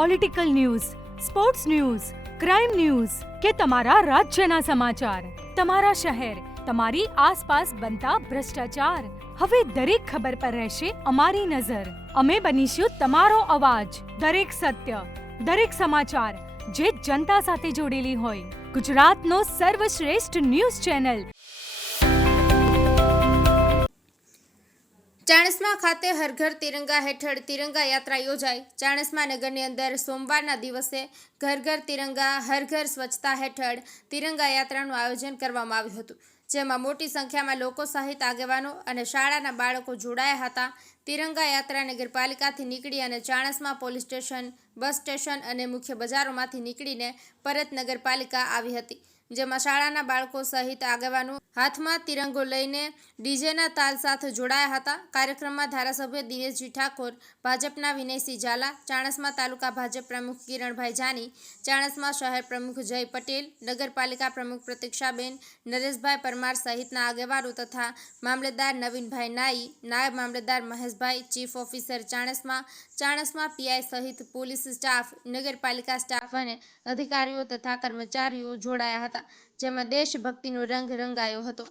Political news, sports news, crime news કે તમારા રાજ્યના સમાચાર, તમારા શહેર, તમારી આસપાસ બનતા ભ્રષ્ટાચાર, હવે દરેક ખબર પર રહેશે અમારી નજર. અમે બનીશું તમારો અવાજ. દરેક સત્ય, દરેક સમાચાર જે જનતા સાથે જોડેલી હોય. ગુજરાતનો સર્વશ્રેષ્ઠ ન્યૂઝ ચેનલ. ચાણસ્મા ખાતે હર ઘર તિરંગા હેઠળ તિરંગા યાત્રા યોજાઈ. ચાણસ્મા નગરની અંદર સોમવારના દિવસે ઘર ઘર તિરંગા હર ઘર સ્વચ્છતા હેઠળ તિરંગા યાત્રાનું આયોજન કરવામાં આવ્યું હતું, જેમાં મોટી સંખ્યામાં લોકો સહિત આગેવાનો અને શાળાના બાળકો જોડાયા હતા. તિરંગા યાત્રા નગરપાલિકાથી નીકળી અને Chanasma police station, bus station અને મુખ્ય બજારોમાંથી નીકળીને પરત નગરપાલિકા આવી હતી, જેમાં શાળાના બાળકો સહિત આગેવાનો હાથમાં તિરંગો લઈને ડીજેના તાલ સાથે જોડાયા હતા. કાર્યક્રમમાં ધારાસભ્ય દિનેશજી ઠાકોર, ભાજપના વિનયસિંહ ઝાલા, ચાણસ્મા તાલુકા ભાજપ પ્રમુખ કિરણભાઈ જાની, ચાણસ્મા શહેર પ્રમુખ જય પટેલ, નગરપાલિકા પ્રમુખ પ્રતીક્ષાબેન, નરેશભાઈ પરમાર સહિતના આગેવાનો તથા મામલતદાર નવીનભાઈ નાઈ, નાયબ મામલતદાર મહેશભાઈ, ચીફ ઓફિસર ચાણસ્મા પીઆઈ સહિત પોલીસ સ્ટાફ, નગરપાલિકા સ્ટાફ અને અધિકારીઓ તથા કર્મચારીઓ જોડાયા હતા, જેમાં દેશભક્તિનો રંગ રંગાયો હતો.